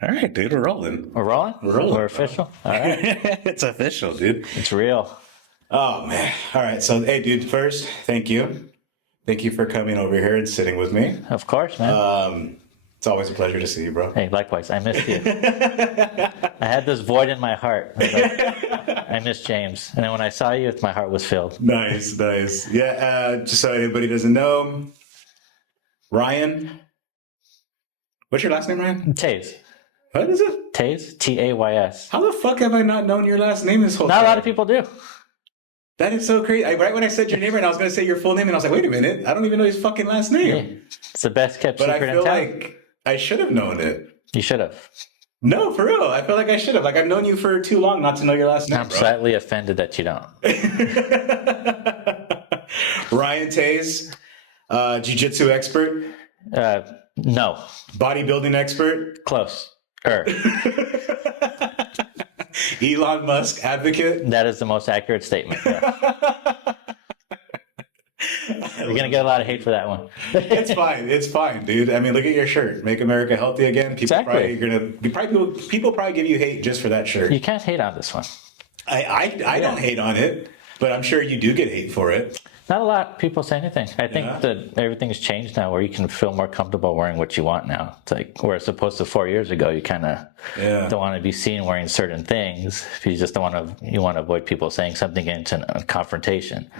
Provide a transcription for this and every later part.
All right, dude, we're rolling. We're rolling? We're rolling. We're official? All right. It's official, dude. It's real. Oh, man. All right. So, hey, dude, first, thank you. Thank you for coming over here and sitting with me. Of course, man. It's always a pleasure to see you, bro. Hey, likewise. I missed you. I had this void in my heart. I was like, I miss James. And then when I saw you, my heart was filled. Nice, nice. Yeah, just so anybody doesn't know, Ryan. What's your last name, Ryan? Tays. What is it? Tays? Tays. How the fuck have I not known your last name this whole time? Not a lot of people do. That is so crazy. Right when I said your name, and I was going to say your full name, and I was like, wait a minute, I don't even know his fucking last name. Yeah. It's the best kept But I secret feel in town. like I should have known it. You should have. No, for real. I feel like I should have. Like, I've known you for too long not to know your last name, I'm bro. slightly offended that you don't. Ryan Tays, jiu-jitsu expert, No. bodybuilding expert, Close. Elon Musk advocate. That is the most accurate statement. Yeah. You're going to get a lot of hate for that one. It's fine. It's fine, dude. I mean, look at your shirt. Make America healthy again. People Exactly. people probably give you hate just for that shirt. You can't hate on this one. I don't hate on it, but I'm sure you do get hate for it. Not a lot of people say anything. I think that everything's changed now where you can feel more comfortable wearing what you want now. It's like, whereas opposed to 4 years ago, you kind of don't want to be seen wearing certain things. You just don't want to, you want to avoid people saying something into a confrontation.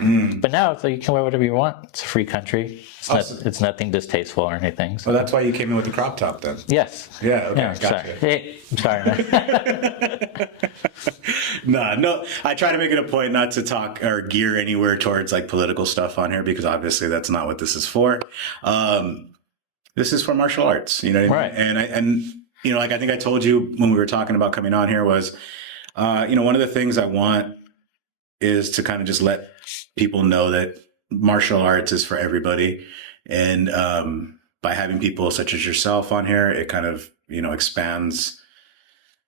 But now it's like you can wear whatever you want. It's a free country. It's nothing distasteful or anything. So. Well, that's why you came in with the crop top then. Yes. Yeah, okay, gotcha. Sorry. Hey, I'm sorry, man. No, I try to make it a point not to talk or gear anywhere towards like political stuff on here because obviously that's not what this is for. This is for martial arts, you know what I mean? Right. And you know, like I think I told you when we were talking about coming on here was, you know, one of the things I want is to kind of just let people know that martial arts is for everybody. And by having people such as yourself on here, it kind of, you know, expands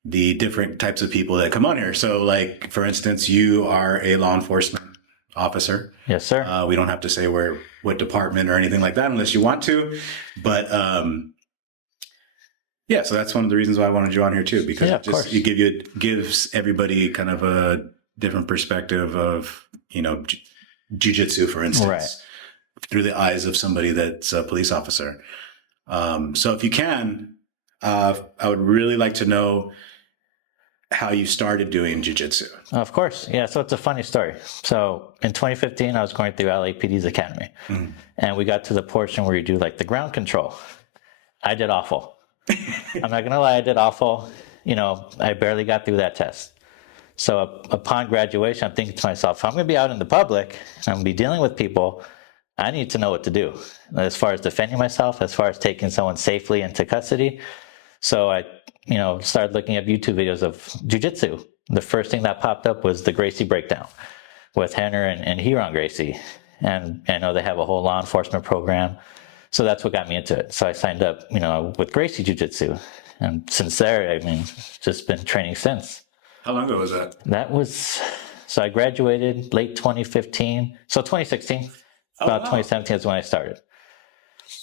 the different types of people that come on here. So like, for instance, you are a law enforcement officer. Yes, sir. We don't have to say what department or anything like that unless you want to. But yeah, so that's one of the reasons why I wanted you on here too, because it gives everybody kind of a different perspective of, you know, jiu-jitsu, for instance, through the eyes of somebody that's a police officer. So if you can, I would really like to know how you started doing jiu-jitsu. Of course. Yeah. So it's a funny story. So in 2015, I was going through LAPD's academy and we got to the portion where you do like the ground control. I did awful. I'm not going to lie. I did awful. You know, I barely got through that test. So upon graduation, I'm thinking to myself, if I'm going to be out in the public and I'm going to be dealing with people, I need to know what to do as far as defending myself, as far as taking someone safely into custody. So I, you know, started looking at YouTube videos of jiu-jitsu. The first thing that popped up was the Gracie breakdown with Henner and Huron Gracie. And I know they have a whole law enforcement program. So that's what got me into it. So I signed up, you know, with Gracie Jiu-Jitsu. And since there, I mean, just been training since. How long ago was that? That was, so I graduated late 2015. So 2016, about 2017 is when I started.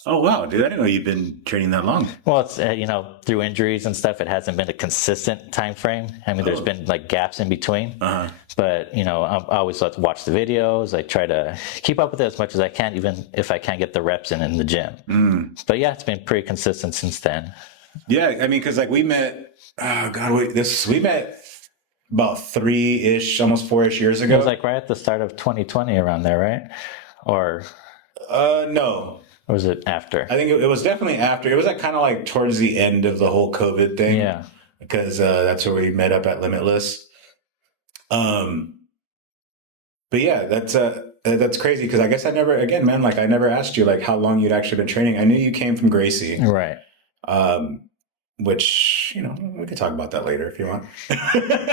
Oh, wow, dude. I didn't know you've been training that long. Well, it's, you know, through injuries and stuff, it hasn't been a consistent time frame. I mean, there's been like gaps in between. But, you know, I always like to watch the videos. I try to keep up with it as much as I can, even if I can't get the reps in the gym. But yeah, it's been pretty consistent since then. Yeah, I mean, because like we met, we met about 3-ish, almost 4-ish years ago. It was like right at the start of 2020 around there, right? Or? No. Or was it after? I think it was definitely after. It was like kind of like towards the end of the whole COVID thing. Yeah. Because that's where we met up at Limitless. But yeah, that's crazy because I guess I never asked you like how long you'd actually been training. I knew you came from Gracie. Right. Which, you know, we could talk about that later if you want.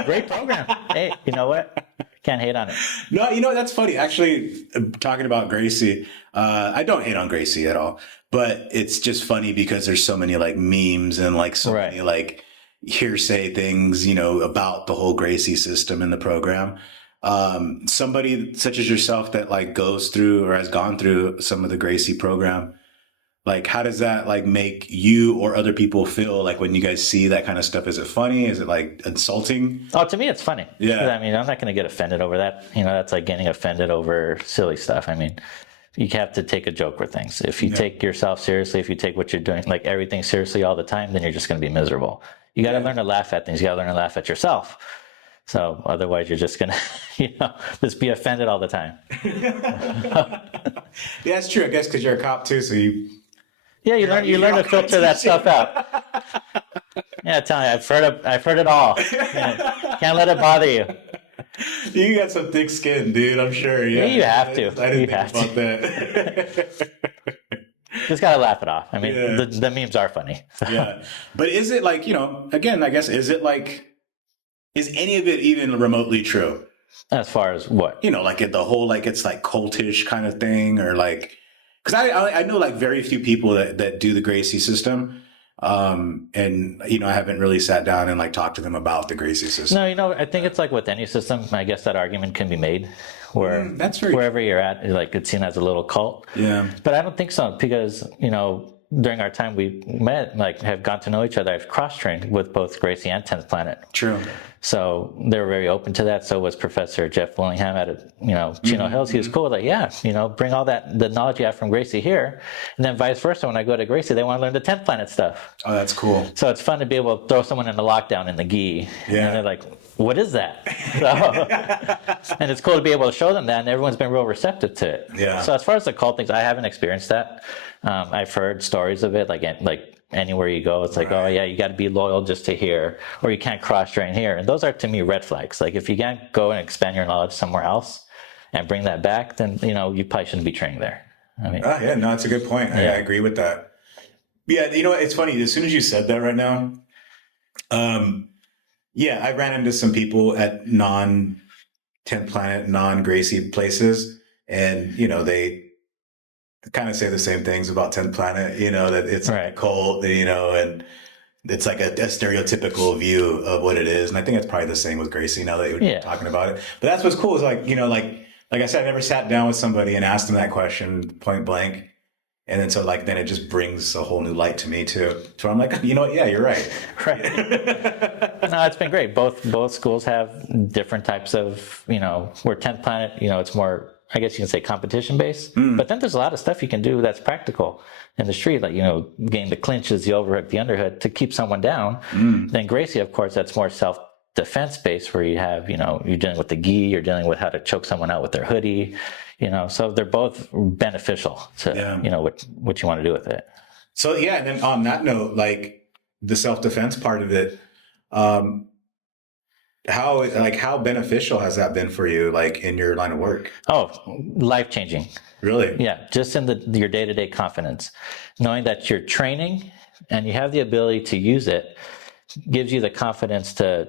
Great program. Hey, you know what? Can't hate on it. No, you know, that's funny. Actually, talking about Gracie, I don't hate on Gracie at all, but it's just funny because there's so many like memes and like so many like hearsay things, you know, about the whole Gracie system in the program. Somebody such as yourself that like goes through or has gone through some of the Gracie program, Like, how does that like make you or other people feel like when you guys see that kind of stuff? Is it funny? Is it like insulting? Oh, to me, it's funny. Yeah. I mean, I'm not going to get offended over that. That's like getting offended over silly stuff. I mean, you have to take a joke with things. If you take yourself seriously, if you take what you're doing, like everything seriously all the time, then you're just going to be miserable. You got to learn to laugh at things. You got to learn to laugh at yourself. So otherwise you're just going to, just be offended all the time. Yeah, it's true. I guess because you're a cop too. So you learn to filter that stuff out. Yeah, tell me, I've heard it all. Yeah, can't let it bother you. You got some thick skin, dude. I'm sure. Yeah, you have to. I didn't think about that. Just gotta laugh it off. I mean, the memes are funny. So. Yeah, but is it like again? I guess is any of it even remotely true? As far as what? Like the whole like it's like cultish kind of thing, or like because I know like very few people that do the Gracie system. And I haven't really sat down and like talked to them about the Gracie system. No, I think it's like with any system. I guess that argument can be made where that's very wherever you're at, like it's seen as a little cult. Yeah. But I don't think so because, during our time we met, like have gotten to know each other. I've cross-trained with both Gracie and 10th Planet. True. So they were very open to that. So was Professor Jeff Willingham at CHINO Hills. He was cool. Like, bring all the knowledge you have from Gracie here. And then vice versa, when I go to Gracie, they want to learn the 10th Planet stuff. Oh, that's cool. So it's fun to be able to throw someone in the lockdown in the gi. Yeah. And they're like, what is that? So, and it's cool to be able to show them that, and everyone's been real receptive to it. Yeah. So as far as the cult things, I haven't experienced that. I've heard stories of it, like anywhere you go, it's like, oh yeah, you got to be loyal just to here, or you can't cross-train here. And those are, to me, red flags. Like if you can't go and expand your knowledge somewhere else and bring that back, then, you probably shouldn't be training there. I mean, yeah, no, that's a good point. I agree with that. Yeah. It's funny. As soon as you said that right now, I ran into some people at non-10th Planet, non-Gracie places, and, they kind of say the same things about 10th Planet, that it's like a cult, and it's like a stereotypical view of what it is. And I think it's probably the same with Gracie now that you're talking about it. But that's what's cool is like, like I said, I never sat down with somebody and asked them that question point blank. And then then it just brings a whole new light to me too. So I'm like, yeah, you're right. Right. No, it's been great. Both schools have different types of, where 10th Planet, it's more, I guess you can say competition based, but then there's a lot of stuff you can do that's practical in the street, like, getting the clinches, the overhook, the underhook to keep someone down. Then Gracie, of course, that's more self-defense based where you have, you're dealing with the gi, you're dealing with how to choke someone out with their hoodie, so they're both beneficial to, what you want to do with it. So, yeah. And then on that note, like the self-defense part of it, how beneficial has that been for you, like in your line of work? Oh, life-changing. Really? Yeah. Just in your day-to-day confidence, knowing that you're training and you have the ability to use it gives you the confidence to,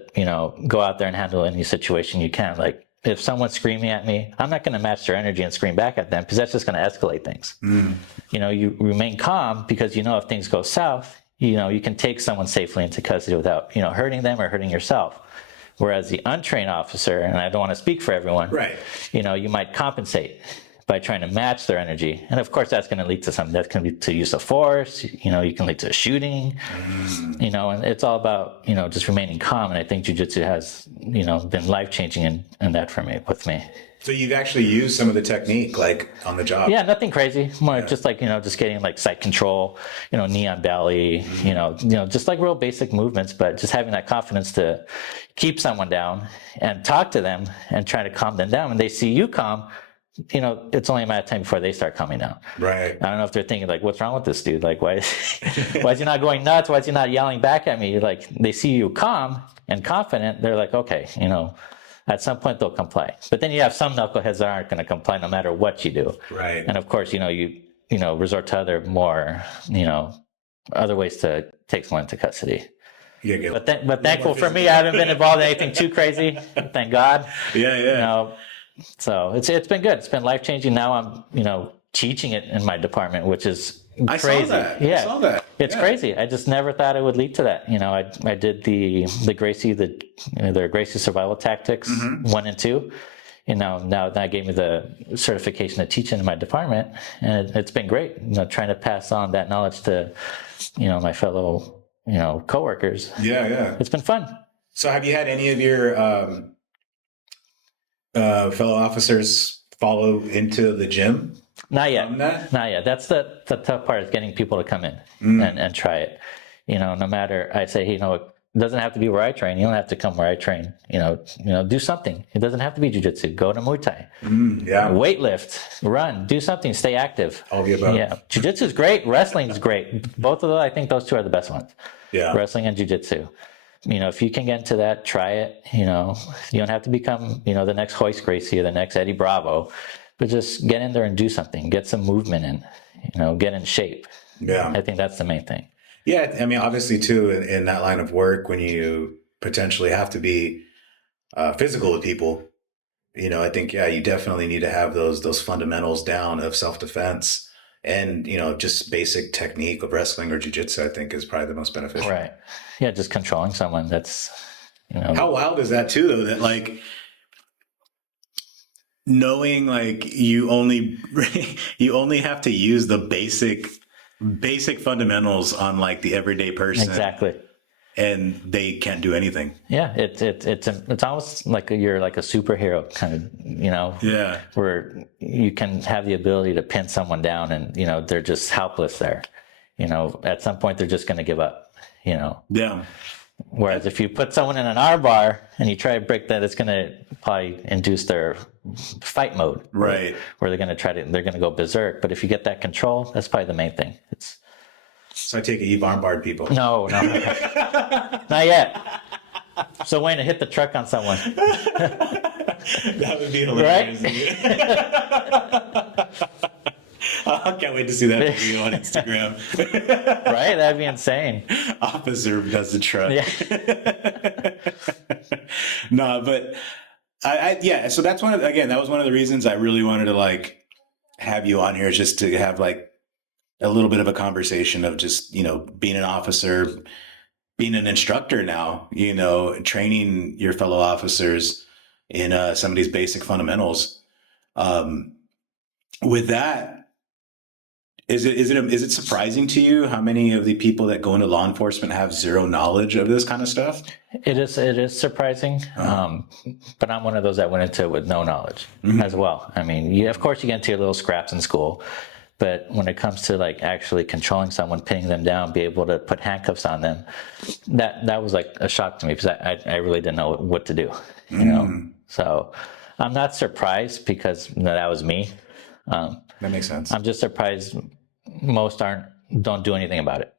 go out there and handle any situation you can. Like if someone's screaming at me, I'm not going to match their energy and scream back at them because that's just going to escalate things. You remain calm because, if things go south, you can take someone safely into custody without, hurting them or hurting yourself. Whereas the untrained officer, and I don't want to speak for everyone, right? You might compensate by trying to match their energy, and of course that's going to lead to something that's going to lead to use of force. You can lead to a shooting. And it's all about just remaining calm. And I think jiu-jitsu has been life changing in that for me with me. So you've actually used some of the technique like on the job? Yeah, nothing crazy. More just like, just getting like sight control, knee on belly, just like real basic movements, but just having that confidence to keep someone down and talk to them and try to calm them down. When they see you calm, it's only a matter of time before they start calming down. Right. I don't know if they're thinking like, what's wrong with this dude? Like, why is he not going nuts? Why is he not yelling back at me? You're like, they see you calm and confident. They're like, okay, at some point they'll comply. But then you have some knuckleheads that aren't going to comply no matter what you do. Right. And of course, you resort to other ways to take someone into custody. Yeah, but thankful for me, I haven't been involved in anything too crazy. Thank God. Yeah. So it's been good. It's been life changing. Now I'm teaching it in my department, which is crazy. I saw that. Yeah, I saw that. It's crazy. I just never thought it would lead to that. I did the Gracie, their Gracie survival tactics 1 and 2. now that gave me the certification to teach in my department, and it's been great, trying to pass on that knowledge to, my fellow, coworkers. Yeah. It's been fun. So have you had any of your fellow officers follow into the gym? Not yet. From that? Not yet. That's the tough part, is getting people to come in and try it. No matter, I say, it doesn't have to be where I train. You don't have to come where I train. Do something. It doesn't have to be jiu-jitsu. Go to Muay Thai. Weightlift, run, do something, stay active. All of the above. Yeah. Jiu-jitsu is great. Wrestling is great. Both of those, I think those two are the best ones. Yeah. Wrestling and jiu-jitsu. If you can get into that, try it. You don't have to become, the next Hoist Gracie or the next Eddie Bravo, but just get in there and do something. Get some movement in, get in shape. Yeah. I think that's the main thing. Yeah. I mean, obviously too, in that line of work, when you potentially have to be physical with people, I think, you definitely need to have those fundamentals down of self-defense and, just basic technique of wrestling or jiu-jitsu, I think is probably the most beneficial. Right. Yeah. Just controlling someone. That's, How wild is that too, though, that like knowing like you only have to use the basic fundamentals on like the everyday person. Exactly. And they can't do anything. Yeah, it's almost like you're like a superhero kind of, Yeah. where you can have the ability to pin someone down and, they're just helpless there. At some point they're just going to give up, Yeah. Whereas if you put someone in an R bar and you try to break that, it's going to probably induce their fight mode. Right. Where they're going to go berserk. But if you get that control, that's probably the main thing. So I take it you've armbarred people. No. Not yet. So waiting to hit the truck on someone. That would be hilarious. Right? I can't wait to see that video on Instagram. Right? That'd be insane. Officer does the truck. Yeah. No, but so that's that was one of the reasons I really wanted to like have you on here, is just to have like a little bit of a conversation of just, being an officer, being an instructor now, training your fellow officers in some of these basic fundamentals. With that, is it surprising to you how many of the people that go into law enforcement have zero knowledge of this kind of stuff? It is surprising. But I'm one of those that went into it with no knowledge as well. I mean, of course you get into your little scraps in school, but when it comes to like actually controlling someone, pinning them down, be able to put handcuffs on them, that was like a shock to me, because I really didn't know what to do, So I'm not surprised, because that was me. That makes sense. I'm just surprised most don't do anything about it.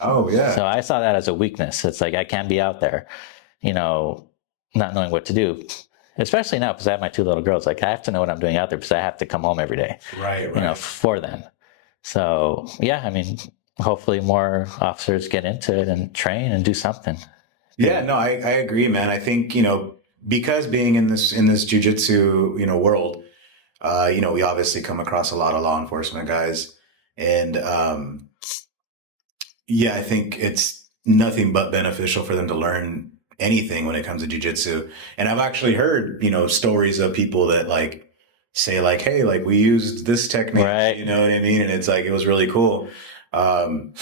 Oh yeah. So I saw that as a weakness. It's like I can't be out there, not knowing what to do. Especially now, because I have my two little girls. Like I have to know what I'm doing out there, because I have to come home every day. Right. For them. So yeah, I mean, hopefully more officers get into it and train and do something. Yeah, no, I agree, man. I think, because being in this jiu-jitsu, world, we obviously come across a lot of law enforcement guys, and I think it's nothing but beneficial for them to learn anything when it comes to jiu-jitsu. And I've actually heard, stories of people that like say like, hey, like we used this technique, right. You know what I mean? And it's like, it was really cool. And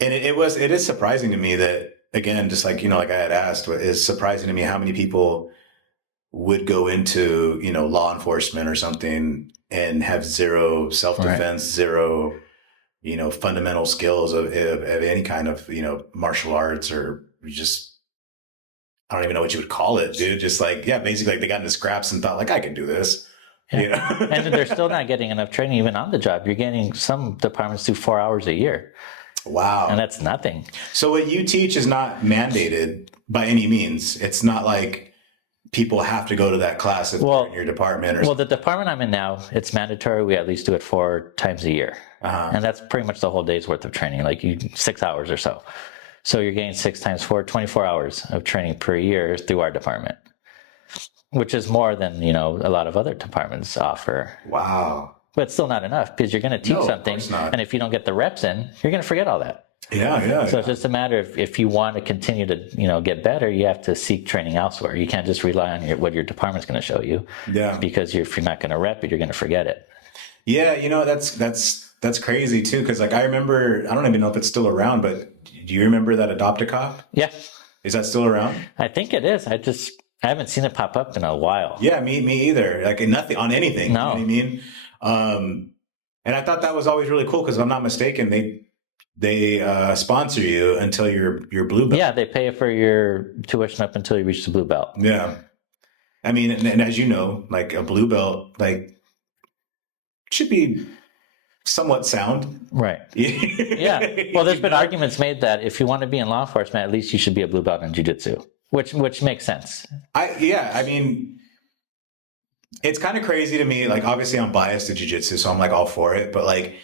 it is surprising to me that, again, just like, like I had asked, it's surprising to me how many people would go into, law enforcement or something and have zero self-defense, zero, fundamental skills of any kind of, martial arts, or I don't even know what you would call it, dude. Just like, basically like they got into scraps and thought like, I can do this. Yeah. And they're still not getting enough training even on the job. You're getting some departments do 4 hours a year. Wow. And that's nothing. So what you teach is not mandated by any means. It's not like people have to go to that class if they're in your department. Or the department I'm in now, it's mandatory. We at least do it 4 times a year. And that's pretty much the whole day's worth of training, like 6 hours or so. So you're getting 6 times 4, 24 hours of training per year through our department, which is more than, a lot of other departments offer. Wow. But it's still not enough, because you're going to teach something. And if you don't get the reps in, you're going to forget all that. Yeah. So it's just a matter of if you want to continue to, get better, you have to seek training elsewhere. You can't just rely on what your department's going to show you. Yeah. Because if you're not going to rep it, you're going to forget it. Yeah. That's crazy too. Cause like I remember, I don't even know if it's still around, but do you remember that Adopt a Cop? Yeah. Is that still around? I think it is. I haven't seen it pop up in a while. Yeah, me either. Like nothing on anything. No. You know what I mean? And I thought that was always really cool because if I'm not mistaken, they sponsor you until your blue belt. Yeah, they pay for your tuition up until you reach the blue belt. Yeah. I mean, and as you know, like a blue belt, like should be somewhat sound. Right. Yeah. Well, there's been arguments made that if you want to be in law enforcement, at least you should be a blue belt in jiu-jitsu, which makes sense. I mean, it's kind of crazy to me. Like, obviously I'm biased to jiu-jitsu, so I'm like all for it, but like,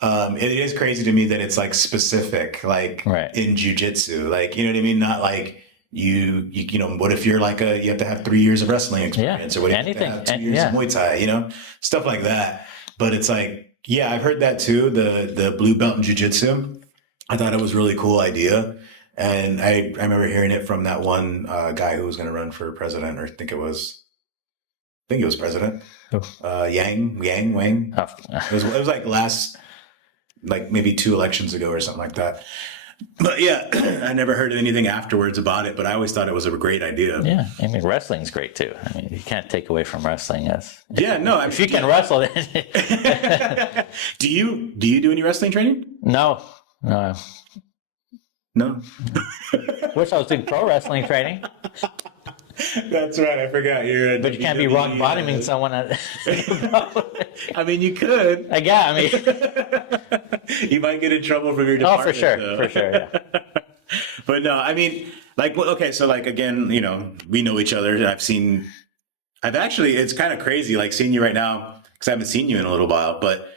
it is crazy to me that it's like specific, like in jiu-jitsu, like, you know what I mean? Not like you know, what if you're like you have to have 3 years of wrestling experience or what if you have 2 years of Muay Thai, you know, stuff like that. But it's like, yeah, I've heard that too. The blue belt in jiu-jitsu. I thought it was a really cool idea. And I remember hearing it from that one guy who was going to run for president, or I think it was president. Yang Wang. Oh. It was like like maybe 2 elections ago or something like that. But yeah, I never heard anything afterwards about it, but I always thought it was a great idea. Yeah. I mean, wrestling's great too. I mean, you can't take away from wrestling. If you can wrestle, then do you do any wrestling training? No. Wish I was doing pro wrestling training. That's right. I forgot but you can't be rock bottoming someone. I mean, you could. Yeah, I mean, you might get in trouble from your department. Oh, for sure. Yeah. But no, I mean, like, okay, so like again, you know, we know each other. I've actually, it's kind of crazy, like seeing you right now because I haven't seen you in a little while. But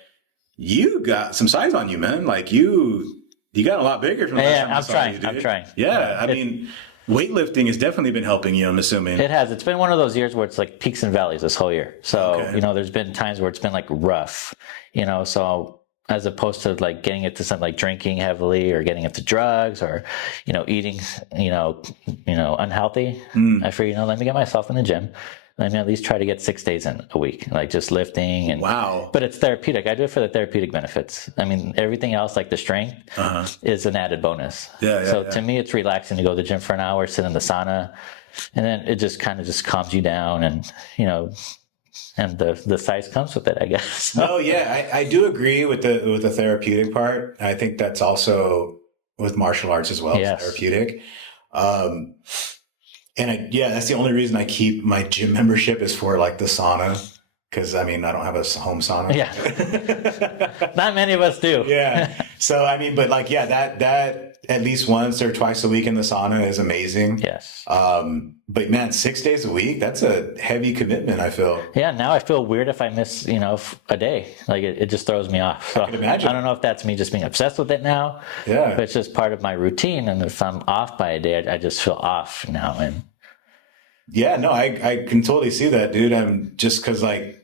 you got some size on you, man. Like you got a lot bigger from the last time I saw you, dude. I'm trying. Yeah, I mean, weightlifting has definitely been helping you, I'm assuming. It has. It's been one of those years where it's like peaks and valleys this whole year. So, you know, there's been times where it's been like rough, you know, so as opposed to like getting into something like drinking heavily or getting into drugs or, you know, eating, you know, unhealthy. I figured, you know, let me get myself in the gym. Let me at least try to get 6 days in a week, like just lifting and wow. But it's therapeutic. I do it for the therapeutic benefits. I mean, everything else like the strength is an added bonus. So to me, it's relaxing to go to the gym for an hour, sit in the sauna, and then it just kind of just calms you down, and you know, and the size comes with it, I guess. No, yeah, I do agree with the therapeutic part. I think that's also with martial arts as well. Yes. Therapeutic. And that's the only reason I keep my gym membership is for like the sauna. Cause I mean, I don't have a home sauna. Yeah. Not many of us do. Yeah. So, I mean, but like, yeah, that at least once or twice a week in the sauna is amazing. Yes. But man, 6 days a week, that's a heavy commitment, I feel. Yeah. Now I feel weird if I miss, you know, a day. Like it just throws me off. So I can imagine. I don't know if that's me just being obsessed with it now. Yeah. But it's just part of my routine. And if I'm off by a day, I just feel off now. And yeah, no, I can totally see that, dude. Just cause like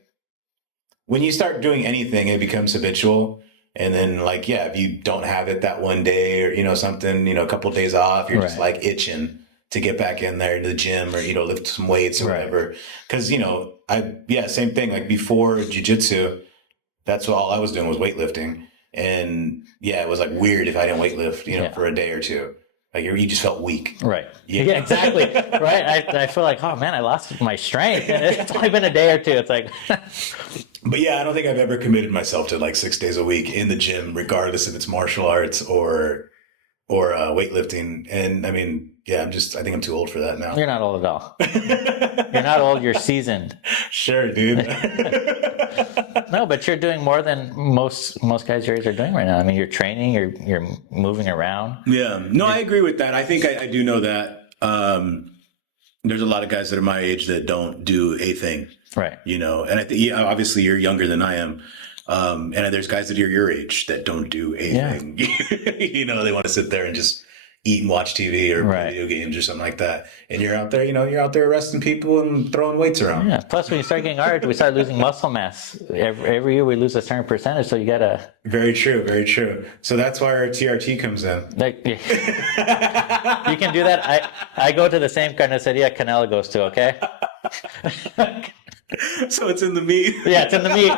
when you start doing anything, it becomes habitual. And then like, yeah, if you don't have it that one day or, you know, something, you know, a couple of days off, you're just like itching to get back in there to the gym or, you know, lift some weights or whatever. Cause, you know, same thing. Like before jiu-jitsu, that's all I was doing was weightlifting. And yeah, it was like weird if I didn't weightlift, you know, for a day or two. Like you just felt weak. Right. Yeah, exactly. Right. I feel like, oh man, I lost my strength. And it's only been a day or two. It's like, but yeah, I don't think I've ever committed myself to like 6 days a week in the gym, regardless if it's martial arts or weightlifting. And I mean, yeah, I think I'm too old for that now. You're not old at all. You're not old. You're seasoned. Sure, dude. No, but you're doing more than most guys your age are doing right now. I mean, you're training, you're moving around. Yeah. No, I agree with that. I think I do know that. There's a lot of guys that are my age that don't do a thing. Right. You know, and I think obviously you're younger than I am. And there's guys that are your age that don't do a thing. You know, they want to sit there and just eat and watch TV or play video games or something like that. And you're out there, you're out there arresting people and throwing weights around. Yeah. Plus, when you start getting hard, we start losing muscle mass. Every year we lose a certain percentage, so you gotta. Very true, very true. So that's why our TRT comes in. Like, you can do that. I go to the same carniceria Canelo goes to. Okay. So it's in the meat. Yeah, it's in the meat.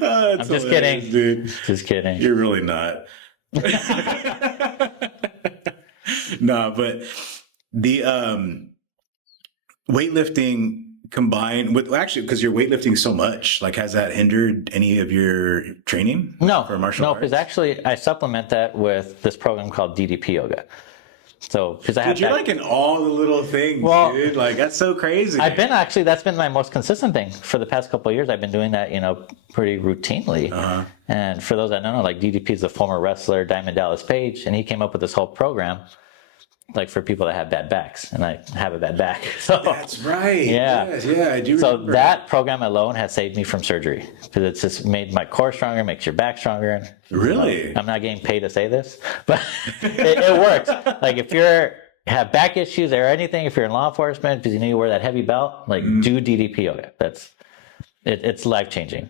I'm just kidding, dude. Just kidding. You're really not. No, but the weightlifting combined with actually because you're weightlifting so much, like has that hindered any of your training? No, for martial arts? because actually I supplement that with this program called DDP yoga. So, because I have you're like in all the little things, dude. Like that's so crazy. That's been my most consistent thing for the past couple of years. I've been doing that, pretty routinely. Uh-huh. And for those that don't know, like DDP is a former wrestler, Diamond Dallas Page, and he came up with this whole program, like for people that have bad backs, and I have a bad back. So that's right. Yeah, yes, yeah, I do. So remember. that program alone has saved me from surgery because it's just made my core stronger, makes your back stronger. Really? I'm not getting paid to say this, but it works. Like if you have back issues or anything, if you're in law enforcement because you wear that heavy belt, like do DDP yoga. It's life changing.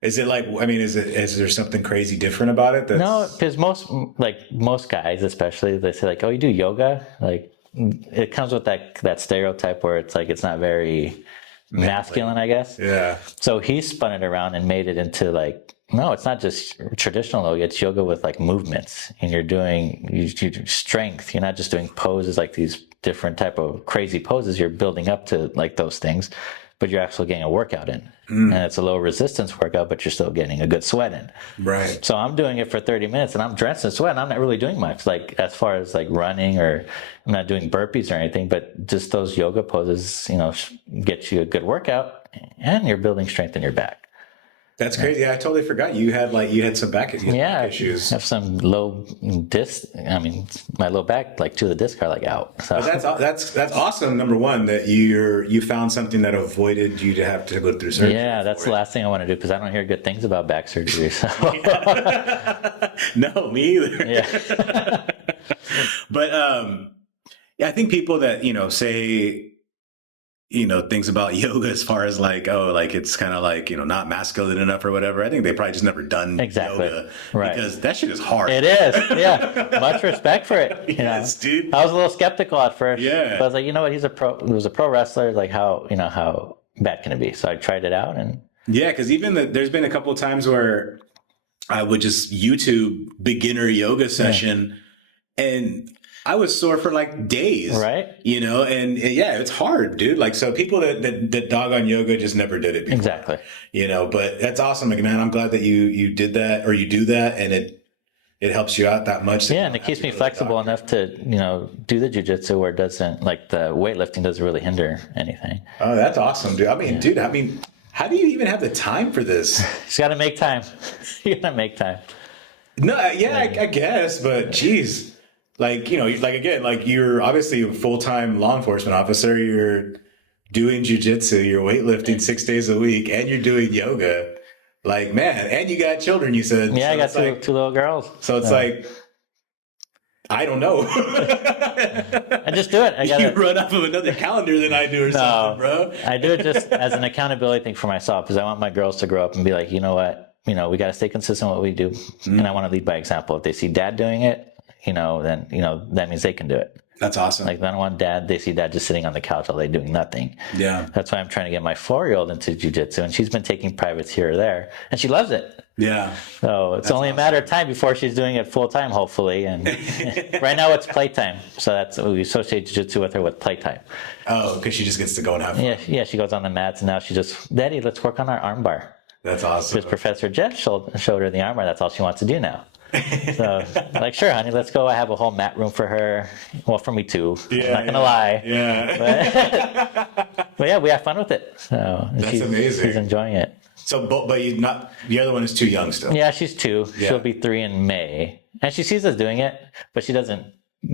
Is it like? I mean, is there something crazy different about it? No, because most guys, especially, they say like, "Oh, you do yoga?" Like it comes with that stereotype where it's like it's not very masculine, I guess. Yeah. So he spun it around and made it into like, no, it's not just traditional yoga. It's yoga with like movements, and you do strength. You're not just doing poses like these different type of crazy poses. You're building up to like those things, but you're actually getting a workout in. And it's a low resistance workout, but you're still getting a good sweat in. Right. So I'm doing it for 30 minutes and I'm drenched in sweat and I'm not really doing much, like as far as like running, or I'm not doing burpees or anything, but just those yoga poses, get you a good workout and you're building strength in your back. That's crazy. Yeah, I totally forgot you had some back issues. I have some low disc. I mean, my low back, like two of the discs are like out. So that's awesome. Number one, that you found something that avoided you to have to go through surgery. Yeah, that's the last thing I want to do because I don't hear good things about back surgery. So. No, me either. Yeah. But I think people that say things about yoga as far as like, oh, like it's kind of like, not masculine enough or whatever. I think they probably just never done yoga. Right. Because that shit is hard. It is. Yeah. Much respect for it. Yes, dude. I was a little skeptical at first. Yeah. But I was like, what? He was a pro wrestler. Like how bad can it be? So I tried it out and. Yeah. Cause even there's been a couple of times where I would just YouTube beginner yoga session and I was sore for like days, right? And yeah, it's hard, dude. Like, so people that dog on yoga just never did it before. Exactly. But that's awesome, like, man. I'm glad that you did that, or you do that, and it helps you out that much. Yeah, and it keeps me flexible enough to do the jujitsu where it doesn't, like the weightlifting doesn't really hinder anything. Oh, that's awesome, dude. I mean, how do you even have the time for this? Just got to make time. You got to make time. No, yeah, I guess, but geez. Like, again, like you're obviously a full-time law enforcement officer, you're doing jujitsu, you're weightlifting 6 days a week, and you're doing yoga. Like, man, and you got children, you said. Yeah, so I got two little girls. So it's like, I don't know. I just do it. You run off of another calendar than I do or something, bro. I do it just as an accountability thing for myself because I want my girls to grow up and be like, you know what? We got to stay consistent with what we do. Mm-hmm. And I want to lead by example. If they see dad doing it, then, that means they can do it. That's awesome. Like, I don't want they see dad just sitting on the couch all day doing nothing. Yeah. That's why I'm trying to get my 4-year-old into jujitsu, and she's been taking privates here or there, and she loves it. Yeah. So it's only a matter of time before she's doing it full time, hopefully. And right now it's playtime. So we associate jiu-jitsu with her with playtime. Oh, because she just gets to go and have fun. Yeah, she goes on the mats, and now she just, Daddy, let's work on our arm bar. That's awesome. Because Professor Jeff showed her the arm bar. That's all she wants to do now. So, like, sure, honey, let's go. I have a whole mat room for her. Well, for me too. Yeah, I'm not gonna lie. Yeah. But yeah, we have fun with it. So that's amazing. She's enjoying it. So, but you not. The other one is too young still. Yeah, she's 2. Yeah. She'll be 3 in May, and she sees us doing it, but she doesn't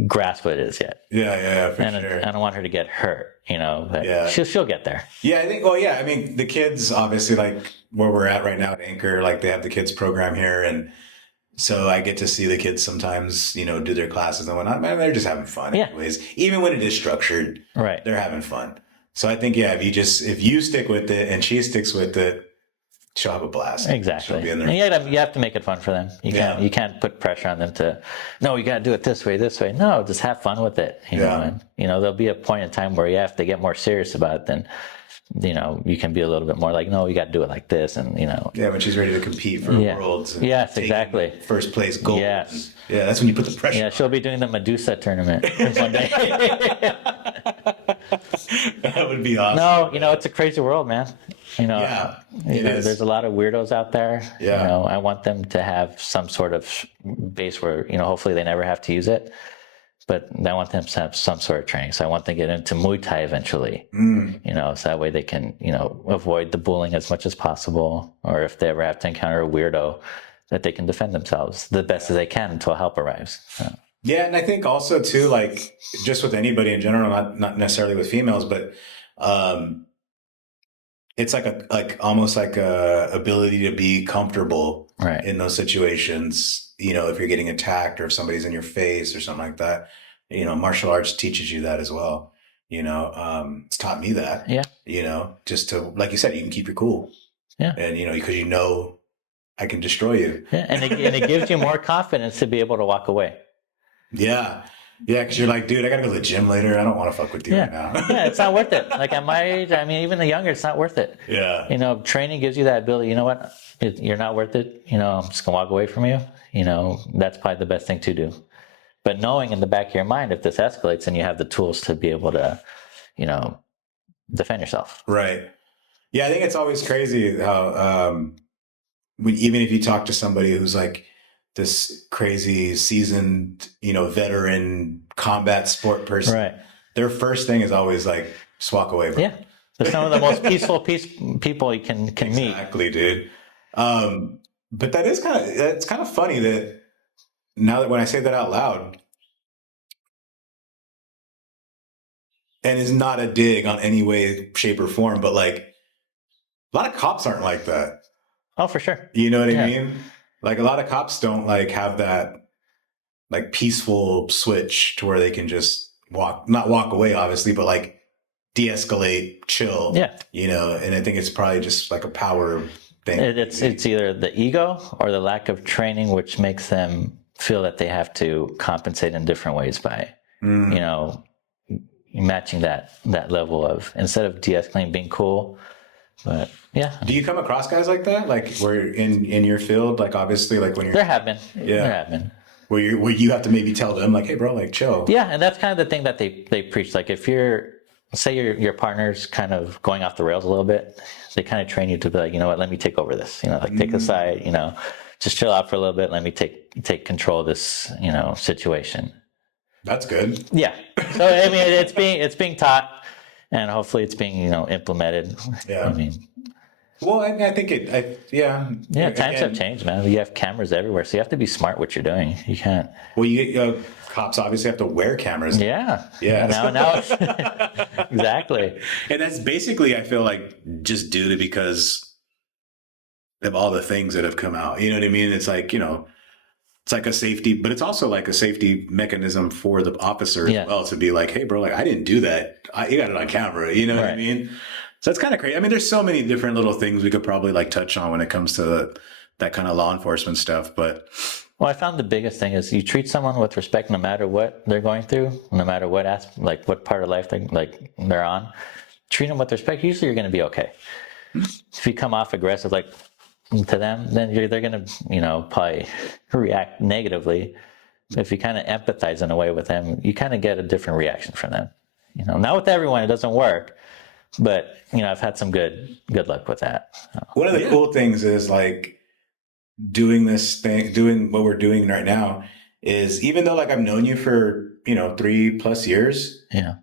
grasp what it is yet. Yeah, for sure. I don't want her to get hurt. But yeah. she'll get there. Yeah, I think. Well, yeah, I mean, the kids obviously, like where we're at right now at Anchor, like they have the kids program here, and So I get to see the kids sometimes, do their classes and whatnot. Man, they're just having fun Yeah. anyways. Even when it is structured, Right. they're having fun. So I think, yeah, if you stick with it and she sticks with it, she'll have a blast. Exactly. She'll be in there. And you have to make it fun for them. You can't put pressure on them to, no, you got to do it this way. No, just have fun with it. You know, and there'll be a point in time where if they get more serious about it, then you can be a little bit more like, no, you got to do it like this, and Yeah, when she's ready to compete for worlds. And yes, exactly. First place gold. Yes. Yeah, that's when you put the pressure. Yeah, she'll be doing the Medusa tournament one day. That would be awesome. No, it's a crazy world, man. It is. There's a lot of weirdos out there. Yeah. I want them to have some sort of base where, hopefully they never have to use it. But I want them to have some sort of training. So I want them to get into Muay Thai eventually. So that way they can, avoid the bullying as much as possible. Or if they ever have to encounter a weirdo, that they can defend themselves the best as they can until help arrives. So. Yeah, and I think also too, like just with anybody in general, not necessarily with females, but it's almost like a ability to be comfortable in those situations. If you're getting attacked or if somebody's in your face or something like that, martial arts teaches you that as well. It's taught me that. Yeah. Just to, like you said, you can keep your cool. Yeah. And because I can destroy you. Yeah, and it gives you more confidence to be able to walk away. Yeah. Yeah, because you're like, dude, I got to go to the gym later. I don't want to fuck with you right now. Yeah, it's not worth it. Like at my age, even the younger, it's not worth it. Yeah. Training gives you that ability. You know what? You're not worth it. I'm just going to walk away from you. That's probably the best thing to do. But knowing in the back of your mind, if this escalates, then you have the tools to be able to, defend yourself. Right. Yeah, I think it's always crazy how, even if you talk to somebody who's like this crazy seasoned, veteran combat sport person, right? Their first thing is always like, just walk away from. Yeah, they're some of the most peaceful people you can meet. Exactly, dude. But it's kind of funny that now that when I say that out loud, and it's not a dig on any way, shape, or form, but like a lot of cops aren't like that. Oh, for sure. You know what I mean? Like a lot of cops don't like have that like peaceful switch to where they can just not walk away, obviously, but like de-escalate, chill. Yeah. And I think it's probably just like a power thing. It's either the ego or the lack of training, which makes them feel that they have to compensate in different ways by, matching that level of, instead of de-escalating, being cool. But yeah. Do you come across guys like that? Like where in your field, like obviously like when you're... There have been. Yeah. There have been. Where you have to maybe tell them like, hey bro, like chill. Yeah. And that's kind of the thing that they preach. Like if say your partner's kind of going off the rails a little bit, they kind of train you to be like, you know what, let me take over this, take a side, just chill out for a little bit. Let me take control of this, situation. That's good. Yeah. So, it's being taught and hopefully it's being, implemented. Yeah. Well, I think Yeah, times have changed, man. You have cameras everywhere, so you have to be smart what you're doing. You can't. Well, cops obviously have to wear cameras. Yeah. Yeah. Now, exactly. And that's basically, I feel like, just due to because of all the things that have come out. You know what I mean? It's like, it's like a safety, but it's also like a safety mechanism for the officer as well to be like, hey, bro, like I didn't do that. You got it on camera. You know what I mean? So it's kind of crazy. There's so many different little things we could probably like touch on when it comes to that kind of law enforcement stuff. But I found the biggest thing is you treat someone with respect no matter what they're going through, no matter what what part of life they're on. Treat them with respect. Usually you're going to be okay. If you come off aggressive to them, then they're going to probably react negatively. If you kind of empathize in a way with them, you kind of get a different reaction from them. Not with everyone, it doesn't work. But, I've had some good luck with that. One of the cool things is like doing what we're doing right now is even though like I've known you for, 3+ years. Yeah.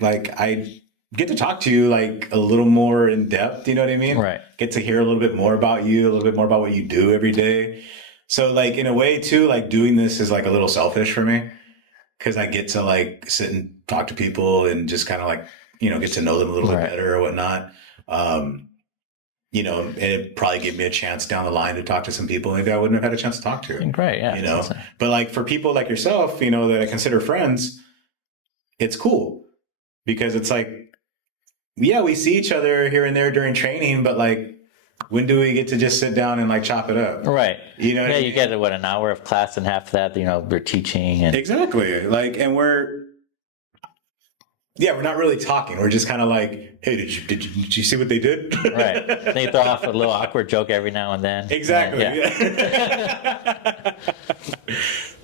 Like I get to talk to you like a little more in depth. You know what I mean? Right. Get to hear a little bit more about you, a little bit more about what you do every day. So like in a way too, like doing this is like a little selfish for me because I get to like sit and talk to people and just kind of like, get to know them a little bit better or whatnot. you know, and it probably gave me a chance down the line to talk to some people maybe I wouldn't have had a chance to talk to. Great, yeah. You know, but like for people like yourself, you know, that I consider friends, it's cool because it's like, yeah, we see each other here and there during training, but like, when do we get to just sit down and like chop it up? Right. You know, yeah, you get what, an hour of class and half that, you know, we're teaching and exactly. Like, and we're not really talking. We're just kind of like, hey, did you see what they did? right. They throw off a little awkward joke every now and then. Exactly. Yeah.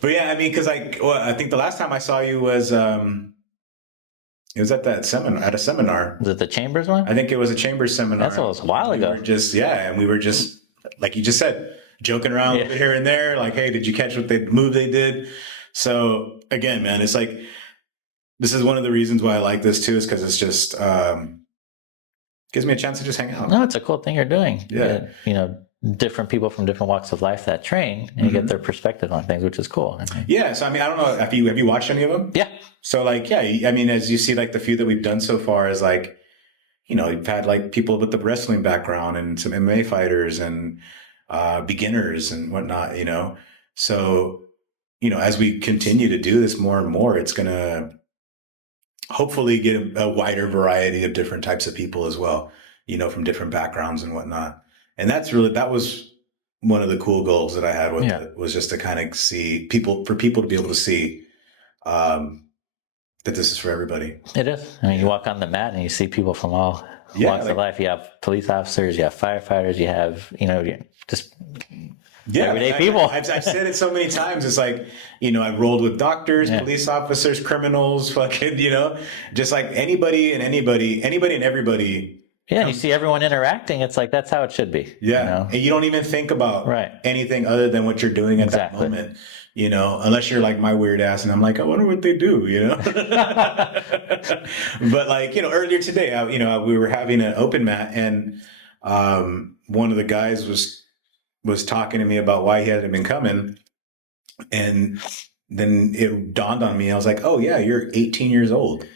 But yeah, I mean, because I think the last time I saw you was it was at that seminar, at a seminar. Was it the Chambers one? I think it was a Chambers seminar. That's a while ago. And we were just like you just said, joking around here and there. Like, hey, did you catch what move they did? So again, man, it's like this is one of the reasons why I like this too, is because it's just gives me a chance to just hang out. No, it's a cool thing you're doing. Yeah, you know, different people from different walks of life that train, and you get their perspective on things, which is cool. Yeah. So I mean, I don't know, have you watched any of them? Yeah. So like, yeah, I mean, as you see, like the few that we've done so far is like, you know, you've had like people with the wrestling background and some MMA fighters and beginners and whatnot, you know. So, you know, as we continue to do this more and more, it's going to hopefully get a wider variety of different types of people as well, you know, from different backgrounds and whatnot. And that was one of the cool goals that I had with it, was just to kind of see people to be able to see that this is for everybody. It is. I mean, you walk on the mat and you see people from all walks of life. You have police officers, you have firefighters, you have, you know, just everyday people. I've said it so many times. It's like, you know, I've rolled with doctors, police officers, criminals, fucking, you know, just like anybody and everybody. Yeah, and you see everyone interacting. It's like, that's how it should be. Yeah. You know? And you don't even think about anything other than what you're doing at that moment, you know, unless you're like my weird ass and I'm like, I wonder what they do, you know? But like, you know, earlier today, we were having an open mat and one of the guys was talking to me about why he hadn't been coming. And then it dawned on me. I was like, oh yeah, you're 18 years old.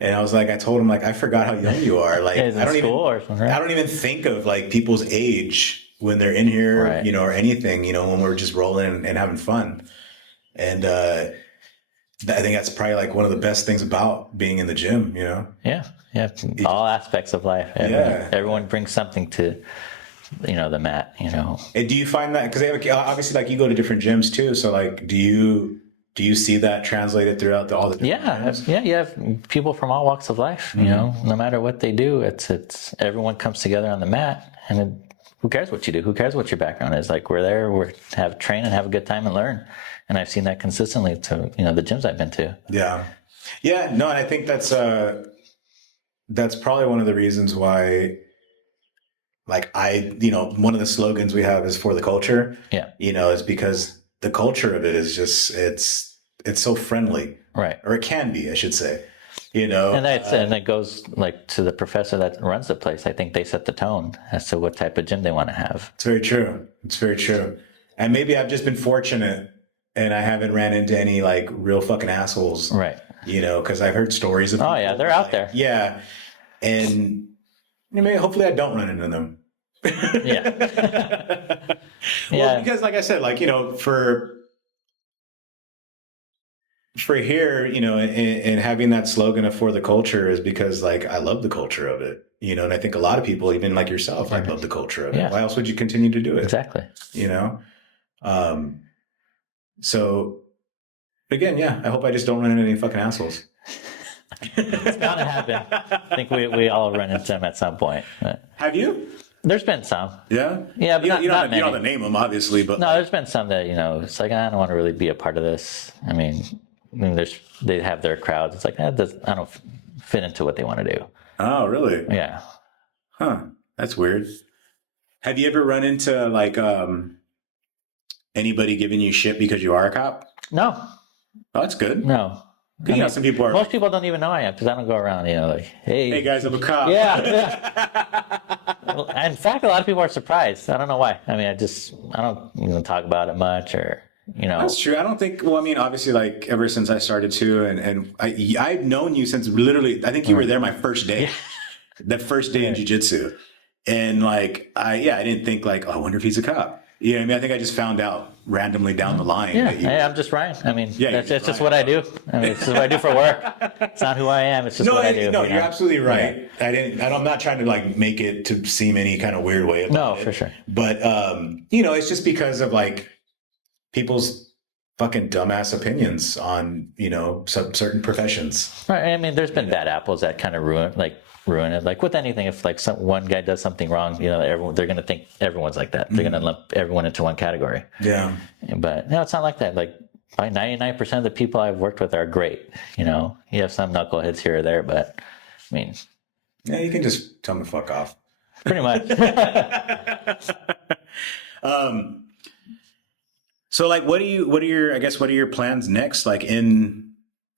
And I was like, I told him, like, I forgot how young you are. Like, I don't even think of like people's age when they're in here, you know, or anything, you know, when we're just rolling and having fun. And I think that's probably like one of the best things about being in the gym, you know? Yeah. Yeah. All aspects of life. Everyone brings something to, you know, the mat, you know. And do you find that, because obviously like you go to different gyms too. So like, do you see that translated throughout all the different gyms? Yeah, you have people from all walks of life, you know, no matter what they do, it's everyone comes together on the mat, and who cares what you do? Who cares what your background is? Like, we're there, have train and have a good time and learn. And I've seen that consistently to, you know, the gyms I've been to. Yeah. Yeah, no, and I think that's probably one of the reasons why, like, you know, one of the slogans we have is for the culture. Yeah. You know, is because the culture of it is just, it's so friendly. Right. Or it can be, I should say, you know. And it goes like to the professor that runs the place. I think they set the tone as to what type of gym they want to have. It's very true. It's very true. And maybe I've just been fortunate and I haven't ran into any like real fucking assholes. Right. You know, because I've heard stories of people. Oh yeah, they're out there. Yeah. And maybe hopefully I don't run into them. Yeah. Well, because like I said, like, you know, for here, you know, and having that slogan of for the culture is because like, I love the culture of it, you know, and I think a lot of people, even like yourself, like love the culture of it. Why else would you continue to do it? Exactly. You know? So again, yeah, I hope I just don't run into any fucking assholes. It's gonna happen. I think we all run into them at some point. Have you? There's been some. Yeah? Yeah, but you don't have to name them, obviously, but... No, there's been some that, you know, it's like, I don't want to really be a part of this. I mean they have their crowds. It's like, I don't fit into what they want to do. Oh, really? Yeah. Huh. That's weird. Have you ever run into, like, anybody giving you shit because you are a cop? No. Oh, that's good. No. You know, some people are... Most people don't even know I am, because I don't go around, you know, like, hey guys, I'm a cop. Yeah. In fact, a lot of people are surprised. I don't know why. I mean, I don't, you know, talk about it much, or, you know. That's true. I don't think, well, I mean, obviously, like, ever since I started too, and I've known you since literally, I think you were there my first day. The first day in jiu-jitsu. And like, I didn't think like, oh, I wonder if he's a cop. You know what I mean? I think I just found out randomly down the line. Yeah, that you, hey, I'm just Ryan. I mean, Yeah, that's you're it's just Ryan. what I do. I mean, it's just what I do for work. It's not who I am. It's just no, what I do. no, you know? you're absolutely right. I'm not trying to like make it to seem any kind of weird way about No, it. for sure. But, you know, it's just because of like people's fucking dumbass opinions on, you know, certain professions. Right. I mean, there's been bad apples that kind of ruin it. Like with anything, if like one guy does something wrong, you know, they're going to think everyone's like that. They're going to lump everyone into one category. Yeah. But no, it's not like that. Like 99% of the people I've worked with are great. You know, you have some knuckleheads here or there, but I mean, Yeah, you can just tell them to fuck off. pretty much. So like, what are your plans next? Like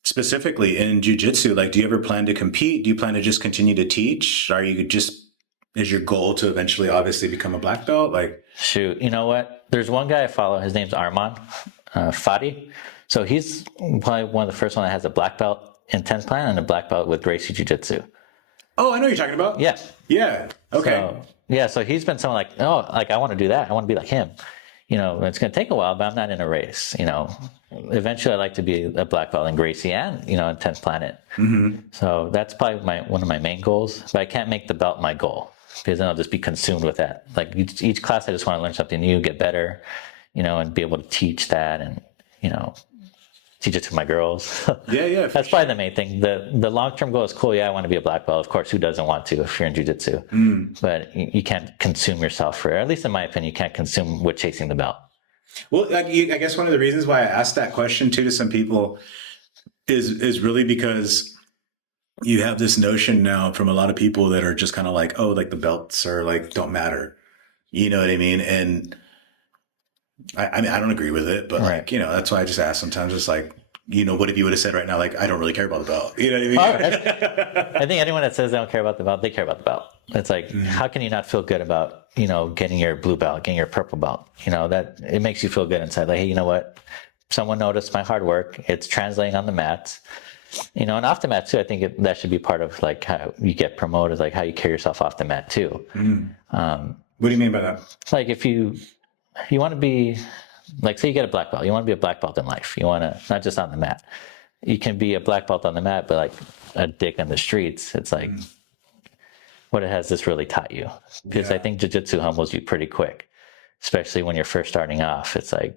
specifically in jujitsu, like, do you ever plan to compete? Do you plan to just continue to teach? Is your goal to eventually obviously become a black belt? Like, Shoot, you know what? There's one guy I follow. His name's Arman Fadi. So he's probably one of the first one that has a black belt in 10th plan and a black belt with Gracie Jiu-Jitsu. oh, I know what you're talking about. Yeah. Yeah. Okay. So he's been someone like, oh, like I want to do that. I want to be like him. You know, it's going to take a while, but I'm not in a race. You know, eventually I'd like to be a black belt in Gracie and, you know, in 10th planet. Mm-hmm. So that's probably one of my main goals, but I can't make the belt my goal because then I'll just be consumed with that. Like each class, I just want to learn something new, get better, you know, and be able to teach that and, you know, teach it to my girls. Yeah. That's probably the main thing. The long-term goal is cool. Yeah, I want to be a black belt. Of course, who doesn't want to if you're in jiu-jitsu? But you can't consume yourself for it. Or at least in my opinion, you can't consume with chasing the belt. Well, like, I guess one of the reasons why I asked that question too to some people is really because you have this notion now from a lot of people that are just kind of like, oh, like the belts are like don't matter. You know what I mean? And I mean, I don't agree with it, but Right. like, you know, that's why I just ask sometimes, just like, you know, what if you would have said right now, like, I don't really care about the belt. You know what I mean? I think anyone that says they don't care about the belt, they care about the belt. It's like, how can you not feel good about, you know, getting your blue belt, getting your purple belt? You know, that it makes you feel good inside. Like, hey, you know what? Someone noticed my hard work. It's translating on the mats. You know, and off the mat too, I think that should be part of like how you get promoted, like how you carry yourself off the mat too. What do you mean by that? Like if you want to be, like say you get a black belt, you want to be a black belt in life. You want to, not just on the mat. You can be a black belt on the mat, but like a dick on the streets. It's like, what has this really taught you? Because I think jiu-jitsu humbles you pretty quick, especially when you're first starting off. It's like,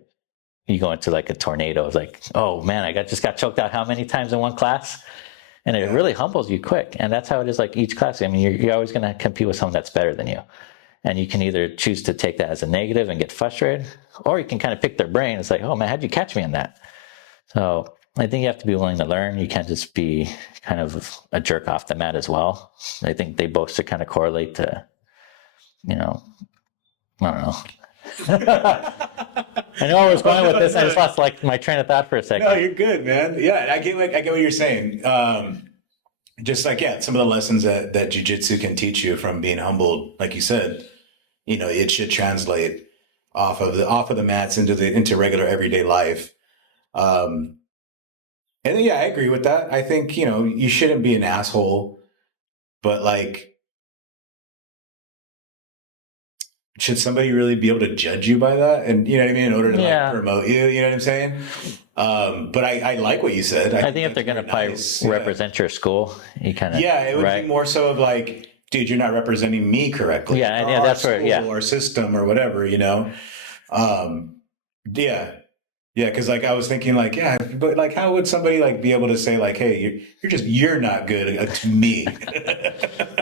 you go into like a tornado. It's like, oh man, I just got choked out how many times in one class? And it really humbles you quick. And that's how it is like each class. I mean, you're always going to compete with someone that's better than you. And you can either choose to take that as a negative and get frustrated, or you can kind of pick their brain. It's like, oh man, how'd you catch me in that? So I think you have to be willing to learn. You can't just be kind of a jerk off the mat as well. I think they both should kind of correlate to, you know, I don't know. I know I was going with this. I just lost like my train of thought for a second. No, you're good, man. Yeah, I get what you're saying. Just like, yeah, some of the lessons that jujitsu can teach you from being humbled, like you said, you know, it should translate off of the mats into regular everyday life. And then, yeah, I agree with that. I think, you know, you shouldn't be an asshole, but like, should somebody really be able to judge you by that? And you know what I mean? In order to like promote you, you know what I'm saying? But I like what you said. I think if they're going to represent your school, you kind of, it would be more so of like, dude, you're not representing me correctly. Yeah, that's where, or system or whatever, you know? Yeah, because like I was thinking like, yeah, but like how would somebody like be able to say like, hey, you're not good to me?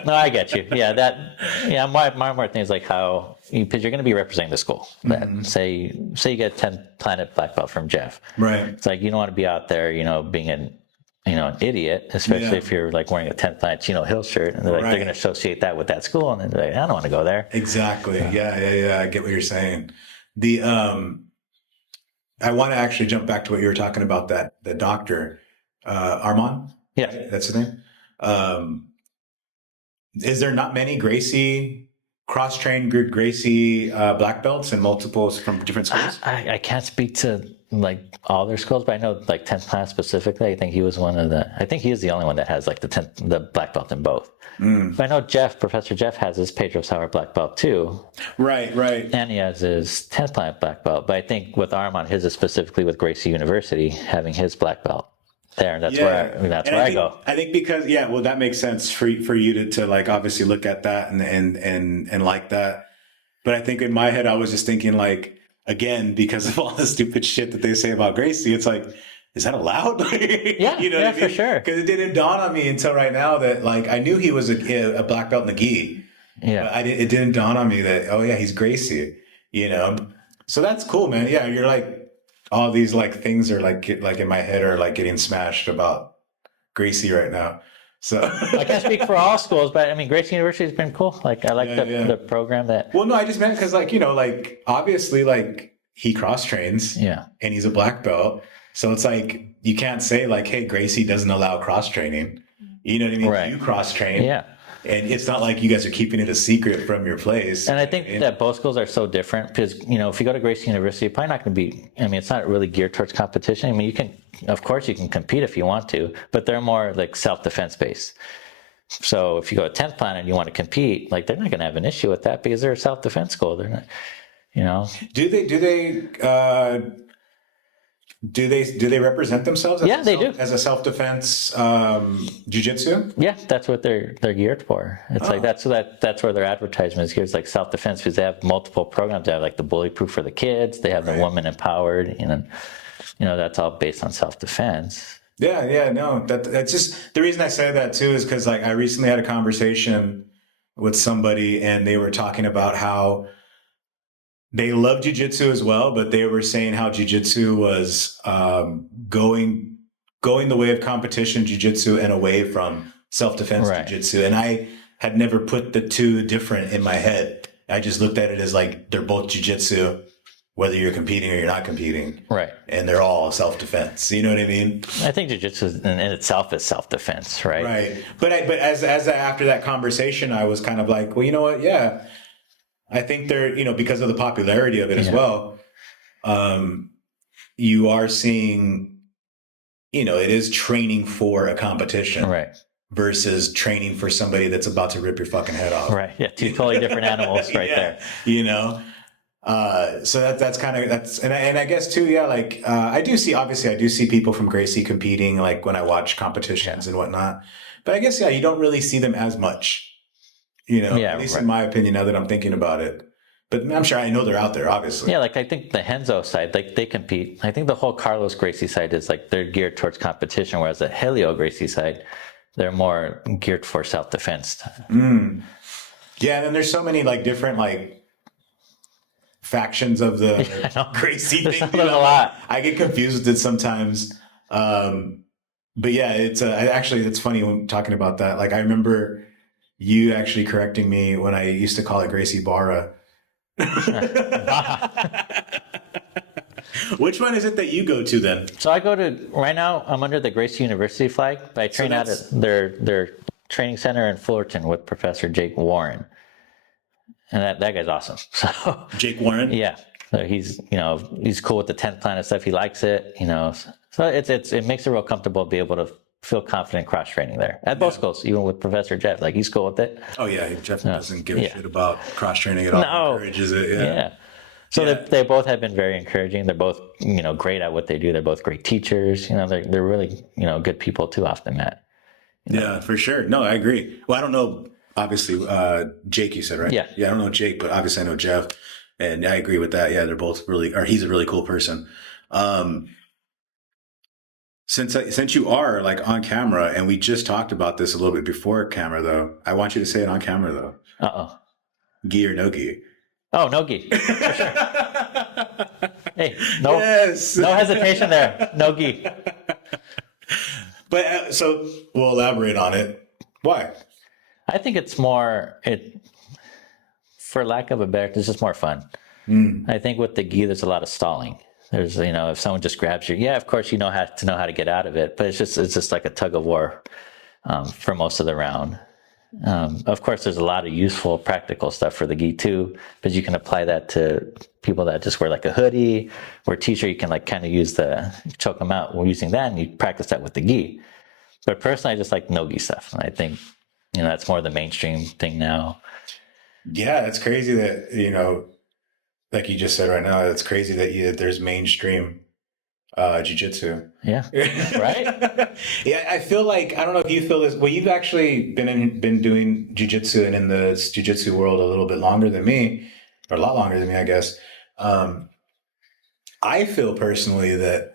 No, I get you. Yeah, my more thing is like how, because you're going to be representing the school. Mm-hmm. Say you get 10 planet black belt from Jeff. Right. It's like you don't want to be out there, you know, being an idiot, especially if you're like wearing a 10th planet CHINO Hill shirt, and they're going to associate that with that school, and they're like, I don't want to go there. Exactly. Yeah. I get what you're saying. I want to actually jump back to what you were talking about, the doctor, Armand. Yeah. Right? That's his name. Is there not many Gracie cross-trained Gracie black belts and multiples from different schools? I can't speak to like all their schools, but I know like 10th class specifically. I think he was one of the. I think he is the only one that has like the black belt in both. But I know Professor Jeff has his Pedro Sauer black belt too. Right. And he has his 10th class black belt. But I think with Armand, his is specifically with Gracie University having his black belt there, and that's where I go. I think because well, that makes sense for you to like obviously look at that and like that. But I think in my head, I was just thinking like, again, because of all the stupid shit that they say about Gracie, it's like, is that allowed? Yeah, you know yeah, what I mean? for sure. Because it didn't dawn on me until right now that like I knew he was a black belt in the gi. Yeah, But it didn't dawn on me that he's Gracie. You know, so that's cool, man. Yeah, you're like all these like things are like in my head are like getting smashed about Gracie right now. So I can't speak for all schools, but I mean, Gracie University has been cool. Like I like the program that. Well, no, I just meant because like like obviously like he cross trains. Yeah. And he's a black belt. So it's like, you can't say like, hey, Gracie doesn't allow cross training. You know what I mean? Right. You cross train. Yeah. And it's not like you guys are keeping it a secret from your place. And I think that both schools are so different because, if you go to Gracie University, you're probably not going to be, it's not really geared towards competition. I mean, of course you can compete if you want to, but they're more like self-defense based. So if you go to 10th Planet and you want to compete, like they're not going to have an issue with that because they're a self-defense school. They're not, Do they represent themselves as a self-defense jiu-jitsu? Yeah, that's what they're geared for. It's like that's where their advertisement is geared, like self-defense, because they have multiple programs. They have like the bully proof for the kids, they have the woman empowered, that's all based on self-defense. No, that's just the reason I say that too is because like I recently had a conversation with somebody and they were talking about how they love jiu-jitsu as well, but they were saying how jiu-jitsu was going the way of competition jiu-jitsu and away from self-defense jiu-jitsu. And I had never put the two different in my head. I just looked at it as like they're both jiu-jitsu, whether you're competing or you're not competing. Right. And they're all self-defense. You know what I mean? I think jiu-jitsu in itself is self-defense, right? Right. But as after that conversation, I was kind of like, well, you know what? Yeah. I think they're, because of the popularity of it as well, you are seeing, it is training for a competition. Right. Versus training for somebody that's about to rip your fucking head off. Right. Yeah. Two totally different animals right there. So that's kind of, and I guess too, like, I do see people from Gracie competing, like when I watch competitions and whatnot, but I guess, you don't really see them as much. At least in my opinion, now that I'm thinking about it. But I'm sure I know they're out there, obviously. Yeah, like I think the Henzo side, like they compete. I think the whole Carlos Gracie side is like they're geared towards competition, whereas the Helio Gracie side, they're more geared for self-defense. Yeah, and then there's so many like different like factions of the Gracie thing. There's a lot. I get confused with it sometimes. But yeah, it's funny when talking about that. Like I remember you actually correcting me when I used to call it Gracie Barra. Which one is it that you go to then? So right now I'm under the Gracie University flag, but I train out at their training center in Fullerton with Professor Jake Warren. And that guy's awesome. So Jake Warren? Yeah. So he's cool with the 10th Planet stuff. He likes it, So it makes it real comfortable to be able to feel confident cross training there at both schools, even with Professor Jeff. Like he's cool with it. Oh yeah, Jeff doesn't give a shit about cross training at all. No. Encourages it. Yeah. So they both have been very encouraging. They're both great at what they do. They're both great teachers. They're really good people too. Off the mat. Yeah, for sure. No, I agree. Well, I don't know. Obviously, Jake, you said, right? Yeah. Yeah, I don't know Jake, but obviously I know Jeff, and I agree with that. Yeah, they're both he's a really cool person. Since you are like on camera, and we just talked about this a little bit before camera, though, I want you to say it on camera, though. Gi or no gi? Oh, no gi. For sure. Hey, no hesitation there. No gi. But so we'll elaborate on it. Why? I think it's more for lack of a better, it's just more fun. I think with the gi, there's a lot of stalling. There's, if someone just grabs you, of course you know how to get out of it, but it's just like a tug of war for most of the round. Of course, there's a lot of useful practical stuff for the gi too, because you can apply that to people that just wear like a hoodie or a t-shirt. You can like kind of use choke them out. We're using that, and you practice that with the gi. But personally, I just like no gi stuff. And I think, that's more the mainstream thing now. Yeah, it's crazy that, like you just said right now, it's crazy that there's mainstream jiu-jitsu. Yeah. Right? Yeah, I feel like, I don't know if you feel this. Well, you've actually been doing jiu-jitsu and in the jiu-jitsu world a little bit longer than me, or a lot longer than me, I guess. I feel personally that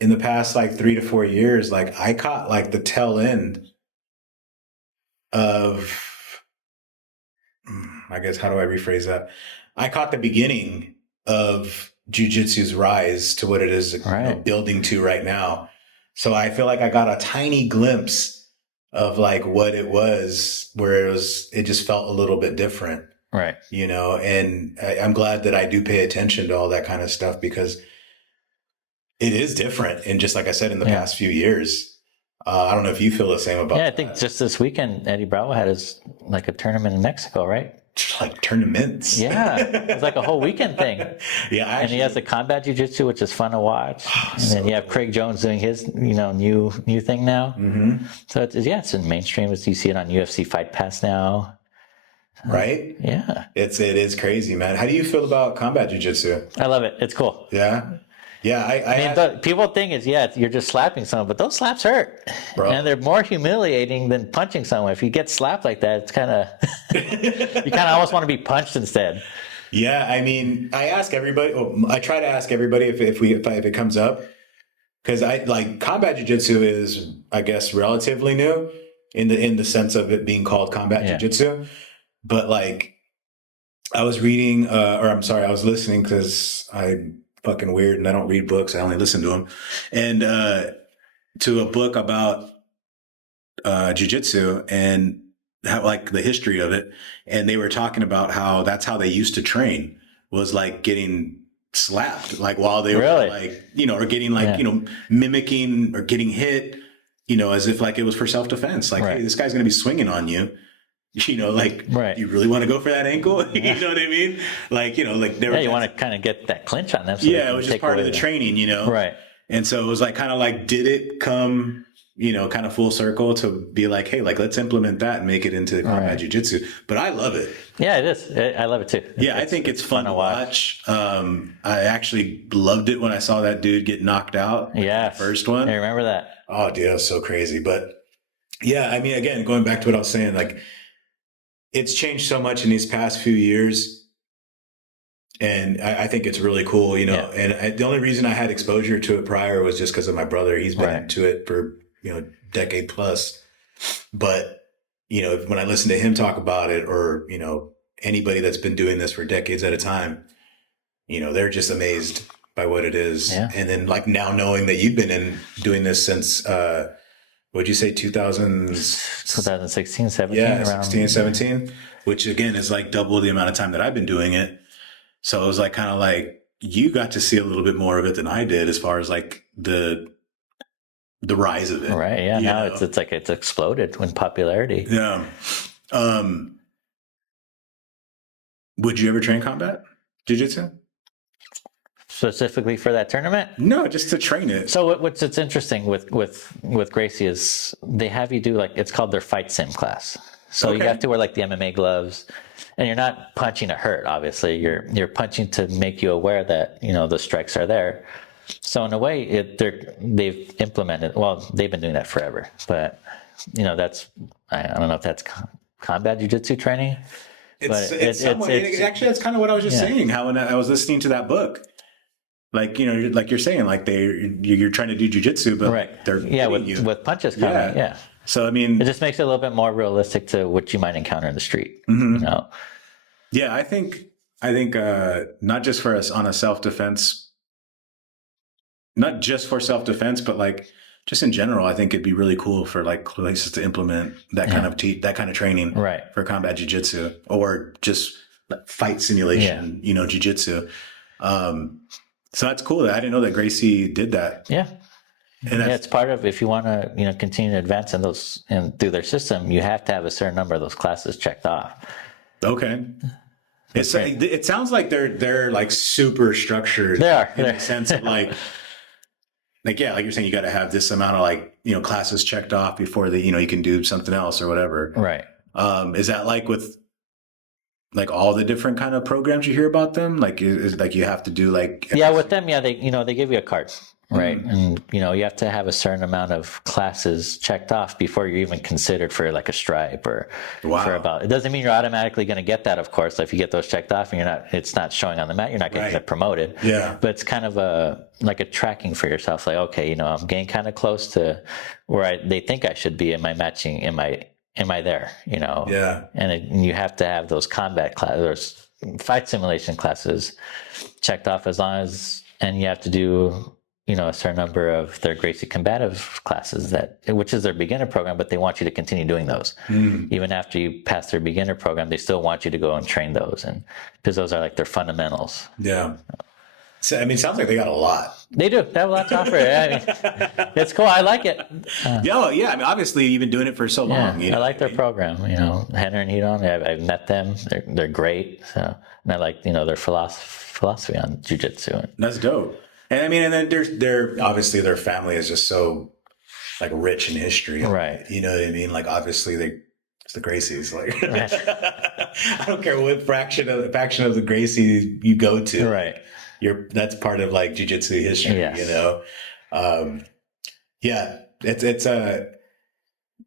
in the past like 3 to 4 years, like I caught like the tail end of, I guess, how do I rephrase that? I caught the beginning of jiu-jitsu's rise to what it is building to right now. So I feel like I got a tiny glimpse of like what it was, where it just felt a little bit different. Right. And I'm glad that I do pay attention to all that kind of stuff, because it is different. And just like I said, in the past few years, I don't know if you feel the same about I think just this weekend, Eddie Bravo had a tournament in Mexico, right? Like tournaments. Yeah. It's like a whole weekend thing. Yeah. And he has the combat jiu-jitsu, which is fun to watch. And then you have Craig Jones doing his, new thing now. Mm-hmm. So it's in mainstream. You see it on UFC Fight Pass now. Right? Yeah. It is crazy, man. How do you feel about combat jiu-jitsu? I love it. It's cool. Yeah. Yeah, I mean, people think you're just slapping someone, but those slaps hurt, bro. And they're more humiliating than punching someone. If you get slapped like that, it's kind of you kind of almost want to be punched instead. Yeah, I mean, I ask everybody. I try to ask everybody if it comes up, because I like combat jiu-jitsu is, I guess, relatively new in the sense of it being called combat jiu-jitsu, but like I was reading, I was listening, because I'm fucking weird and I don't read books. I only listen to them. And to a book about jiu-jitsu and how, like, the history of it. And they were talking about how that's how they used to train, was like getting slapped, like while they were like, or getting like, mimicking or getting hit, as if like it was for self-defense. Like, hey, this guy's going to be swinging on you. Like, you really want to go for that ankle? You know what I mean? Like, like they were. Yeah, you want to kind of get that clinch on them. So it was just part of the training, Right. And so it was like, kind of like, did it come, kind of full circle to be like, hey, like, let's implement that and make it into combat jiu-jitsu. But I love it. Yeah, it is. I love it too. Yeah, I think it's fun to watch. I actually loved it when I saw that dude get knocked out. Yeah. First one. I remember that. Oh, dude, that was so crazy. But yeah, I mean, again, going back to what I was saying, like, it's changed so much in these past few years. And I think it's really cool, and the only reason I had exposure to it prior was just because of my brother. He's been into it for, decade plus. But, when I listen to him talk about it, or, anybody that's been doing this for decades at a time, they're just amazed by what it is. Yeah. And then, like, now knowing that you've been doing this since, what'd you say, 2016, 17? Yeah, around 16, 17, which again is like double the amount of time that I've been doing it. So it was like, kind of like, you got to see a little bit more of it than I did, as far as like the rise of it. Right. Yeah. Now it's like it's exploded in popularity. Yeah. Would you ever train combat jiu-jitsu? Specifically for that tournament? No, just to train it. So what's interesting with Gracie is they have you do, like, it's called their fight sim class. So you have to wear like the MMA gloves, and you're not punching to hurt. Obviously, you're punching to make you aware that the strikes are there. So in a way, they've implemented. Well, they've been doing that forever, but that's I don't know if that's combat jiu-jitsu training. It's actually, that's kind of what I was just saying. How when I was listening to that book. Like, like you're saying, like you're trying to do jujitsu, but they're with punches coming. Yeah. So I mean, it just makes it a little bit more realistic to what you might encounter in the street. Mm-hmm. Yeah, I think not just for us on a self-defense, not just for self-defense, but like just in general, I think it'd be really cool for like places to implement that kind of that kind of training for combat jiu-jitsu, or just like fight simulation, jiu-jitsu. So that's cool. I didn't know that Gracie did that. Yeah. And Yeah, that's, it's part of, if you want to, continue to advance in those and through their system, you have to have a certain number of those classes checked off. okay. Right. It sounds like they're like super structured They are. in the sense of like, yeah, like you're saying, you got to have this amount of like, classes checked off before you can do something else or whatever. Right. Is that like with like all the different kind of programs you hear about them? Like, is like you have to do like, Yeah, with them, yeah, they give you a card, right? Mm. And you have to have a certain amount of classes checked off before you're even considered for like a stripe or Wow. for about. It doesn't mean you're automatically going to get that, of course. If you get those checked off and it's not showing on the mat, you're not going to Right. get promoted. Yeah. But it's kind of like a tracking for yourself. Like, okay, I'm getting kind of close to where they think I should be in my matching. Am I there? Yeah. And you have to have those combat classes, fight simulation classes checked off and you have to do, a certain number of their Gracie combative classes which is their beginner program, but they want you to continue doing those. Even after you pass their beginner program, they still want you to go and train those. And because those are like their fundamentals. Yeah. So, I mean, it sounds like they got a lot. They do. They have a lot to offer. I mean, it's cool. I like it. Yeah. I mean, obviously you've been doing it for so long. I like their program, Henner and Hedon. I've met them. They're great. So, and I like, their philosophy on jiu-jitsu. That's dope. And I mean, and then they're obviously their family is just so like rich in history. Right. You know what I mean? Like obviously it's the Gracies. Like Right. I don't care what faction of the Gracie you go to. Right. That's part of like jiu-jitsu history, Yes. Yeah. It's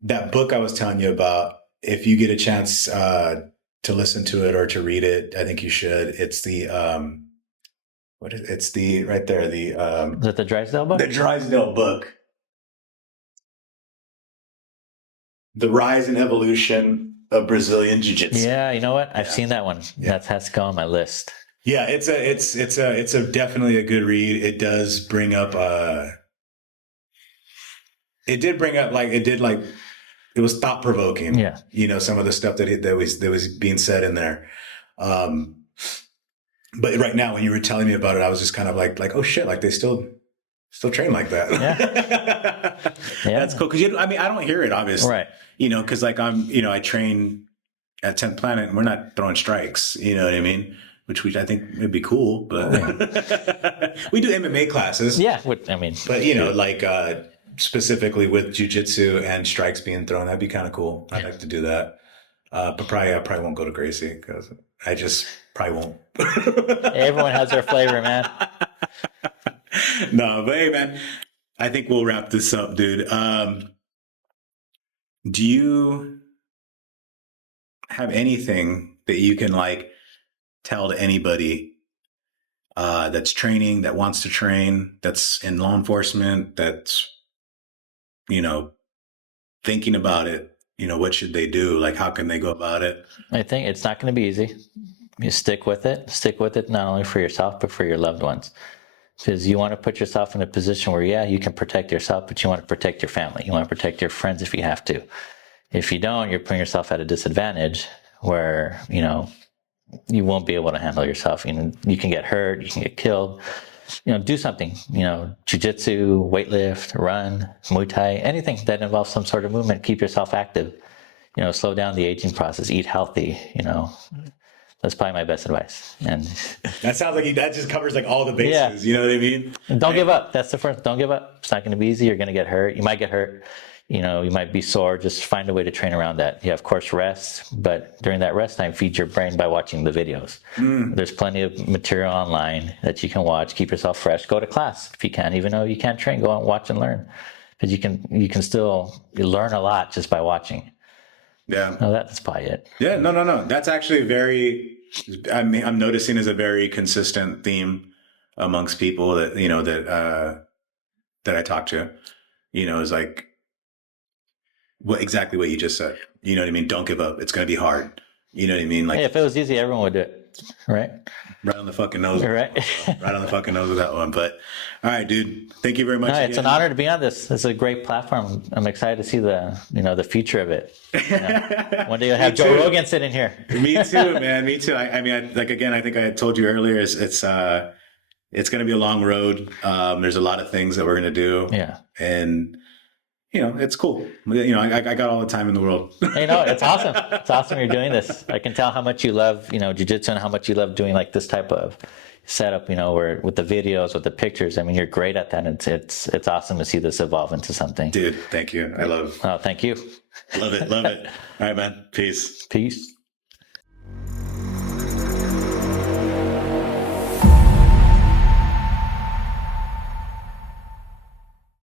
that book I was telling you about. If you get a chance to listen to it or to read it, I think you should. It's the it's the right there, the Is it the Drysdale book? the Drysdale book. The Rise and Evolution of Brazilian Jiu-Jitsu. Yeah, you know what? I've seen that one. Yeah. That has to go on my list. Yeah, it's a definitely a good read. It does bring up it was thought provoking. Yeah. Some of the stuff that was being said in there. But right now when you were telling me about it, I was just kind of like, oh shit, like they still train like that. Yeah. Yeah. That's cool. Cause I don't hear it obviously. Right. Cause like I train at 10th Planet and we're not throwing strikes, you know what I mean? Which I think would be cool, but we do MMA classes. Yeah. But like specifically with jiu-jitsu and strikes being thrown, that'd be kind of cool. I'd like to do that. But I probably won't go to Gracie because I just probably won't. everyone has their flavor, man. No, but hey, man, I think we'll wrap this up, dude. Do you have anything that you can like tell to anybody that's training, that wants to train, that's in law enforcement, that's thinking about it? What should they do? Like, how can they go about it? I think it's not going to be easy. You stick with it not only for yourself but for your loved ones, because you want to put yourself in a position where you can protect yourself, but you want to protect your family, you want to protect your friends if you have to. If you don't, you're putting yourself at a disadvantage where you won't be able to handle yourself. You can get hurt, you can get killed. Do something, jiu-jitsu, weightlift, run, Muay Thai, anything that involves some sort of movement. Keep yourself active, slow down the aging process, eat healthy, that's probably my best advice. And that sounds like that just covers like all the bases. Yeah. You know what I mean? Don't give up. That's the first. Don't give up. It's not going to be easy. You're going to get hurt. You might get hurt. You might be sore. Just find a way to train around that. You have, of course, rest, but during that rest time, feed your brain by watching the videos. There's plenty of material online that you can watch. Keep yourself fresh. Go to class if you can. Even though you can't train, go out and watch and learn, because you can still learn a lot just by watching. Yeah. No, that's probably it. Yeah. No. That's actually I'm noticing is a very consistent theme amongst people that that I talk to. Is like exactly what you just said. You know what I mean? Don't give up. It's going to be hard. You know what I mean? Like, hey, if it was easy, everyone would do it, right? Right on the fucking nose. Right. Right on the fucking nose with that one. But all right, dude. Thank you very much. No, it's an honor to be on this. It's a great platform. I'm excited to see the future of it. One day you'll have Joe Rogan sitting here. Me too, man. Me too. I mean, I think I told you earlier, it's it's going to be a long road. There's a lot of things that we're going to do. Yeah. And, you know, it's cool. You know, I got all the time in the world. You know, it's awesome. It's awesome you're doing this. I can tell how much you love, you know, jiu-jitsu and how much you love doing like this type of setup, you know, where with the videos, with the pictures. I mean, you're great at that. And it's awesome to see this evolve into something. Dude, thank you. I love. Oh, thank you. Love it. Love it. All right, man. Peace. Peace.